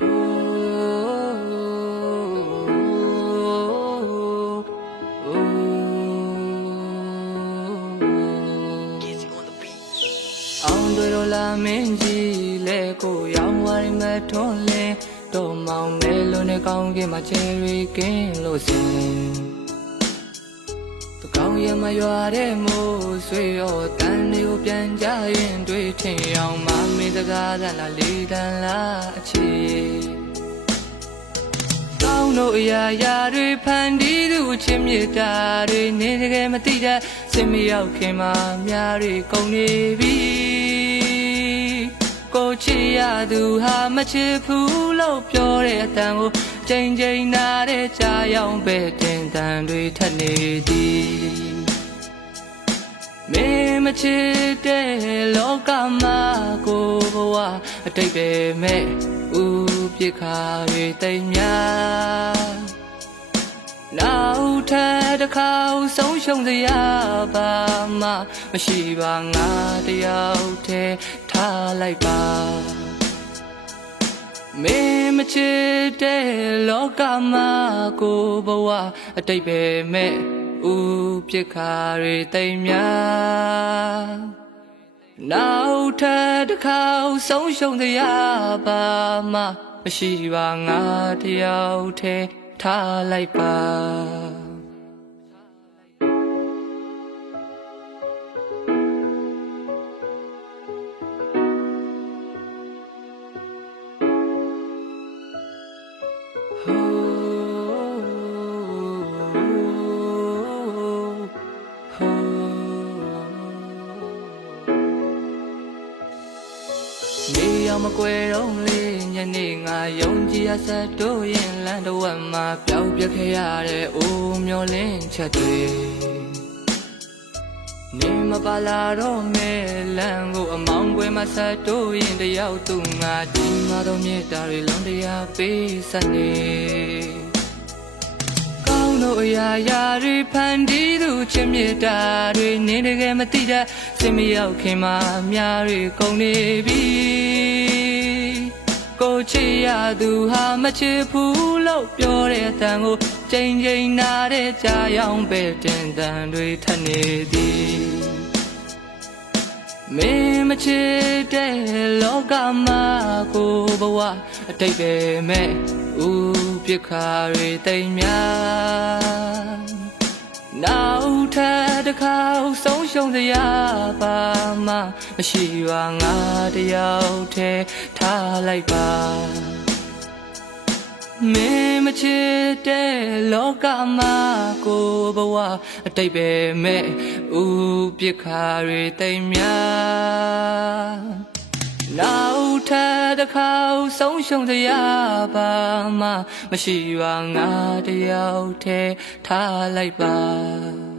အောင်တို့လာမင်းကြီးလဲကိုရောင်ဝါရီမထွန်းလဲတော်မောင်မဲလုံးနဲ့ကောင်းကင်မှာချယ်ရီကင်းလို့စင်တ ကောင်းရမရွာတဲ့မိုးဆွေရောတန်တွေကိုပြန်ကြရင်တွေ့ထင်အောင်မမင်းစကားတန်လားလေးတန်လားအခြေကောင်းတို့အရာရာတွေဖန်တီးသူချစ်မြတ်တာတွေနေတကယ်မသိတဲ့စင်မရောက်ခင်မှာများတွေကုန်နေပြီကိုချစ်ရသူဟာမချစ်ဘူးလို့ပြောတဲ့အတန်ကို ချိန်ချိန်နာတဲ့ကြာရောက်ပဲတင်တန်တွေထက်နေသည်မင်းမချစ်တဲ့လောကမှာကိုဘဝအတိတ်ပဲမဲ့ဥပြစ်ခါတွေတိမ်များနောက်ထပ်တစ်ခါဆုံးရှုံးစရာပါမမရှိပါငါတယောက်တည်းထားလိုက်ပါ မင်းမချစ်တဲ့လောကမှာကိုဘဝအတိတ်ပဲမဲ့ဥပြစ်ခါတွေတိမ်များနောက်ထပ်တစ်ခါဆုံးရှုံးတရားပါမမရှိပါငါတယောက်တည်းထားလိုက်ပါ နေရောက်မကွယ်တော့လေညနေငါယုံကြည်ရဆက်တို့ရင်လမ်းတစ်ဝက်မှာပျောက်ပြက်ခဲ့ရတဲ့အိုးမျောလင်းချက်တွေနေမပါလာတော့မဲလမ်းကိုအမောင်းကွယ်မှာဆက်တို့ရင်တယောက်သူငါဒီမှာတော့မြေတာတွေလုံးတရားပေးဆက်နေ ကောင်းတို့အရာရာတွေဖန်တီးသူချစ်မြတ်တာတွေနေတကယ်မသိတဲ့စင်မရောက်ခင်မှာအများတွေကုန်နေပြီကိုချစ်ရသူဟာမချစ်ဘူးလို့ပြောတဲ့အတန်ကိုချိန်ချိန်နာတဲ့ကြာရောက်ပဲတင်တန်တွေထပ်နေသည် မင်းမချစ်တဲ့လောကမှာကိုဘဝအတိတ်ပဲမဲ့ဥပြစ်ခါတွေတိမ်များနောက်ထပ်တစ်ခါဆုံးရှုံးစရာပါမမရှိပါငါတယောက်တည်းထားလိုက်ပါ မင်းမချစ်တဲ့လောကမှာကိုဘဝအတိတ်ပဲမဲ့ဥပြစ်ခါတွေတိမ်များနောက်ထပ်တစ်ခါဆုံးရှုံးစရာပါမမရှိပါငါတယောက်တည်းထားလိုက်ပါ